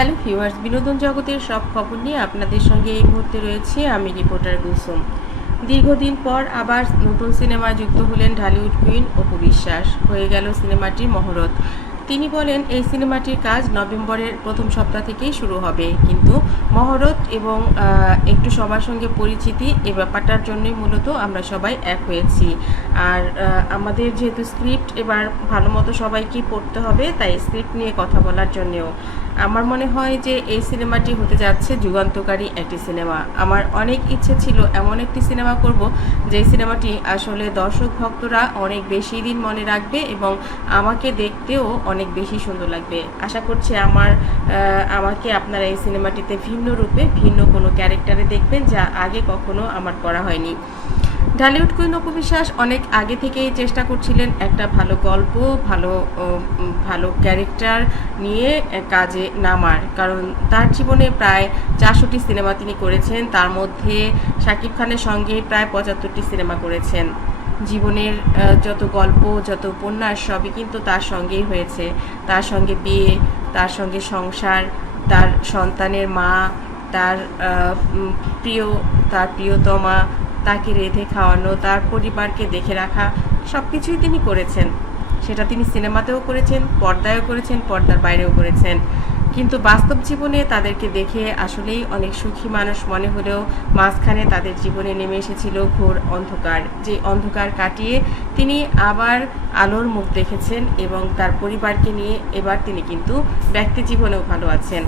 Hello viewers, বিনোদন জগতের সব খবর নিয়ে আপনাদের সঙ্গে এই মুহূর্তে রয়েছে আমি রিপোর্টার কুসুম। দীর্ঘদিন পর আবার নতুন সিনেমায় যুক্ত হলেন ঢালিউড কুইন অপু বিশ্বাস। হয়ে গেল সিনেমাটির মহরত। তিনি বলেন এই সিনেমাটির কাজ নভেম্বরের প্রথম সপ্তাহ থেকেই শুরু হবে, কিন্তু মহরত এবং একটু সবার সঙ্গে পরিচিতি এ ব্যাপারটার জন্যই মূলত আমরা সবাই এক হয়েছি। আর আমাদের যেহেতু স্ক্রিপ্ট এবার ভালো মতো সবাইকে পড়তে হবে, তাই স্ক্রিপ্ট নিয়ে কথা বলার জন্যেও আমার মনে হয় যে এই সিনেমাটি হতে যাচ্ছে যুগান্তকারী একটি সিনেমা। আমার অনেক ইচ্ছে ছিল এমন একটি সিনেমা করব যে সিনেমাটি আসলে দর্শক ভক্তরা অনেক বেশি দিন মনে রাখবে এবং আমাকে দেখতেও অনেক বেশি সুন্দর লাগবে। আশা করছি আমাকে আপনারা এই সিনেমাটিতে ভিন্ন রূপে ভিন্ন কোনো ক্যারেক্টারে দেখবেন, যা আগে কখনো আমার করা হয়নি। ঢালিউড কুইন অপু বিশ্বাস অনেক আগে থেকেই চেষ্টা করছিলেন একটা ভালো গল্প, ভালো ক্যারেক্টার নিয়ে কাজে নামার, কারণ তার জীবনে প্রায় ৪০টি সিনেমা তিনি করেছেন। তার মধ্যে শাকিব খানের সঙ্গে প্রায় ৭৫টি সিনেমা করেছেন। জীবনের যত গল্প, যত উপন্যাস সবই কিন্তু তার সঙ্গেই হয়েছে। তার সঙ্গে বিয়ে, তার সঙ্গে সংসার, তার সন্তানের মা, তার তার প্রিয়তমা, তাকে রেঁধে খাওয়ানো, তার পরিবারকে দেখে রাখা, সব কিছুই তিনি করেছেন। সেটা তিনি সিনেমাতেও করেছেন, পর্দায়ও করেছেন, পর্দার বাইরেও করেছেন। কিন্তু বাস্তব জীবনে তাদেরকে দেখে আসলেই অনেক সুখী মানুষ মনে হলেও মাঝখানে তাদের জীবনে নেমে এসেছিল ঘোর অন্ধকার। যে অন্ধকার কাটিয়ে তিনি আবার আলোর মুখ দেখেছেন এবং তার পরিবারকে নিয়ে এবার তিনি কিন্তু ব্যক্তি জীবনেও ভালো আছেন।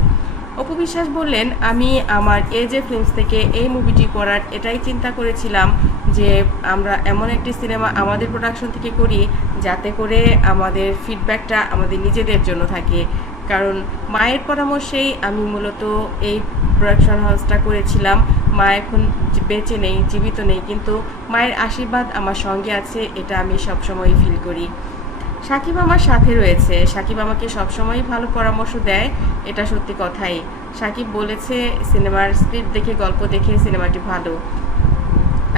অপু বিশ্বাস বললেন, আমি আমার এজে ফিল্মস থেকে এই মুভিটি করার এটাই চিন্তা করেছিলাম যে আমরা এমন একটি সিনেমা আমাদের প্রোডাকশন থেকে করি যাতে করে আমাদের ফিডব্যাকটা আমাদের নিজেদের জন্য থাকে। কারণ মায়ের পরামর্শেই আমি মূলত এই প্রোডাকশন হাউসটা করেছিলাম। মা এখন বেঁচে নেই, জীবিত নেই, কিন্তু মায়ের আশীর্বাদ আমার সঙ্গে আছে, এটা আমি সবসময় ফিল করি। সাকিব আমার সাথে রয়েছে, সাকিব আমাকে সবসময় ভালো পরামর্শ দেয়, এটা সত্যি কথাই। সাকিব বলেছে সিনেমার স্ক্রিপ্ট দেখে, গল্প দেখে সিনেমাটি ভালো।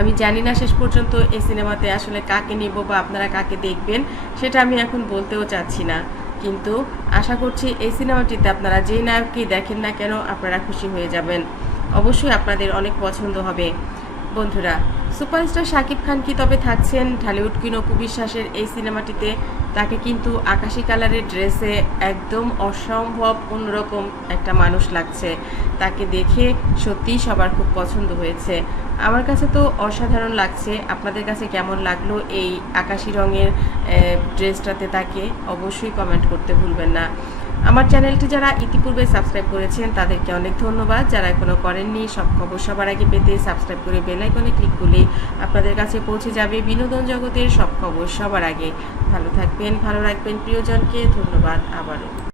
আমি জানি না শেষ পর্যন্ত এই সিনেমাতে আসলে কাকে নেব বা আপনারা কাকে দেখবেন, সেটা আমি এখন বলতেও চাচ্ছি না, কিন্তু আশা করছি এই সিনেমাটিতে আপনারা যেই নায়ককেই দেখেন না কেন আপনারা খুশি হয়ে যাবেন। অবশ্যই আপনাদের অনেক পছন্দ হবে। বন্ধুরা, সুপারস্টার শাকিব খান কি তবে থাকছেন ঢালিউড কুইন অপু বিশ্বাসের এই সিনেমাটিতে? তাকে কিন্তু আকাশি কালারের ড্রেসে একদম অসম্ভব অন্যরকম একটা মানুষ লাগছে। তাকে দেখে সত্যিই সবার খুব পছন্দ হয়েছে। আমার কাছে তো অসাধারণ লাগছে। আপনাদের কাছে কেমন লাগলো এই আকাশি রঙের ড্রেসটাতে তাকে? অবশ্যই কমেন্ট করতে ভুলবেন না। আমার চ্যানেলটি যারা ইতিপূর্বে সাবস্ক্রাইব করেছেন তাদেরকে অনেক ধন্যবাদ। যারা এখনও করেননি, সব খবর সবার আগে পেতে সাবস্ক্রাইব করে বেল আইকনে ক্লিক করলে আপনাদের কাছে পৌঁছে যাবে বিনোদন জগতের সব খবর সবার আগে। ভালো থাকবেন, ভালো রাখবেন প্রিয়জনকে। ধন্যবাদ আবারও।